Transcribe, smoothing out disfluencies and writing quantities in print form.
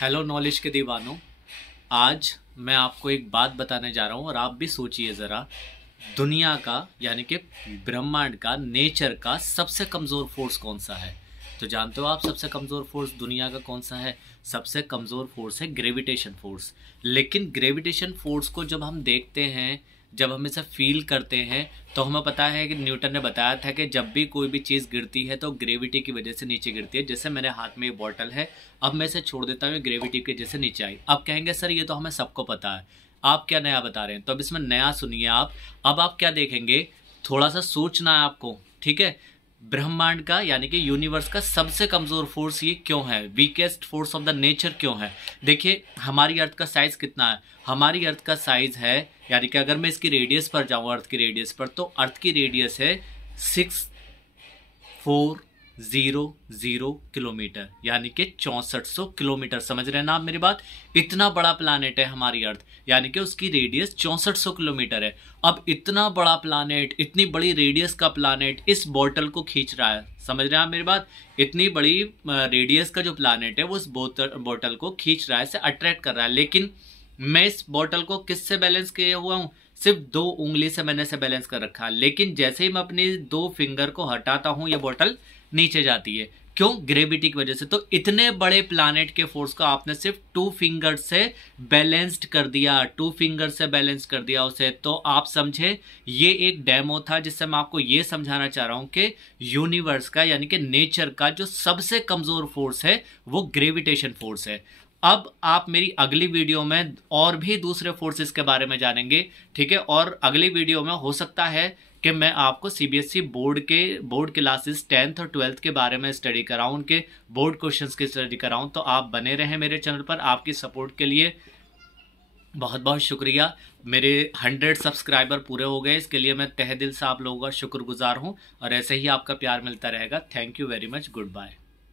Hello knowledge के दीवानों। आज मैं आपको एक बात बताने जा रहा हूँ और आप भी सोचिए ज़रा। दुनिया का यानी कि ब्रह्मांड का, नेचर का सबसे कमज़ोर फोर्स कौन सा है? तो जानते हो आप सबसे कमज़ोर फोर्स दुनिया का कौन सा है? सबसे कमज़ोर फोर्स है ग्रेविटेशन फोर्स। लेकिन ग्रेविटेशन फोर्स को जब हम देखते हैं, जब हम इसे फील करते हैं, तो हमें पता है कि न्यूटन ने बताया था कि जब भी कोई भी चीज़ गिरती है तो ग्रेविटी की वजह से नीचे गिरती है। जैसे मेरे हाथ में ये बॉटल है, अब मैं इसे छोड़ देता हूँ, ग्रेविटी की वजह से नीचे आई। अब कहेंगे सर ये तो हमें सबको पता है, आप क्या नया बता रहे हैं? तो अब इसमें नया सुनिए आप। अब आप क्या देखेंगे, थोड़ा सा सोचना है आपको, ठीक है। ब्रह्मांड का यानी कि यूनिवर्स का सबसे कमजोर फोर्स ये क्यों है, weakest force of the nature क्यों है? देखिए हमारी अर्थ का साइज कितना है। हमारी अर्थ का साइज है, यानी कि अगर मैं इसकी रेडियस पर जाऊं, अर्थ की रेडियस पर, तो अर्थ की रेडियस है 6400 किलोमीटर, यानी कि 6400 किलोमीटर। समझ रहे हैं ना आप मेरी बात? इतना बड़ा प्लानेट है हमारी अर्थ, यानी कि उसकी रेडियस 6400 किलोमीटर है। अब इतना बड़ा प्लानेट, इतनी बड़ी रेडियस का प्लानेट इस बोतल को खींच रहा है। समझ रहे हैं आप मेरी बात? इतनी बड़ी रेडियस का जो प्लानेट है वो इस बोतल को खींच रहा है, इसे अट्रैक्ट कर रहा है। लेकिन मैं इस बोतल को किससे बैलेंस किया हुआ हूँ? सिर्फ 2 उंगली से मैंने इसे बैलेंस कर रखा है। लेकिन जैसे ही मैं अपनी 2 फिंगर को हटाता हूँ, ये बोतल नीचे जाती है। क्यों? ग्रेविटी की वजह से। तो इतने बड़े प्लानेट के फोर्स को आपने सिर्फ 2 फिंगर से बैलेंस्ड कर दिया, 2 फिंगर से बैलेंस कर दिया उसे। तो आप समझे, ये एक डेमो था जिससे मैं आपको ये समझाना चाह रहा हूं कि यूनिवर्स का यानी कि नेचर का जो सबसे कमजोर फोर्स है वो ग्रेविटेशन फोर्स है। अब आप मेरी अगली वीडियो में और भी दूसरे फोर्सेस के बारे में जानेंगे, ठीक है। और अगली वीडियो में हो सकता है कि मैं आपको सीबीएसई बोर्ड क्लासेस 10th और 12th के बारे में स्टडी कराऊं, उनके बोर्ड क्वेश्चंस की स्टडी कराऊं। तो आप बने रहें मेरे चैनल पर। आपकी सपोर्ट के लिए बहुत बहुत शुक्रिया। मेरे 100 सब्सक्राइबर पूरे हो गए, इसके लिए मैं तहे दिल से आप लोगों का शुक्रगुजार हूं और ऐसे ही आपका प्यार मिलता रहेगा। Thank you very much. Good bye.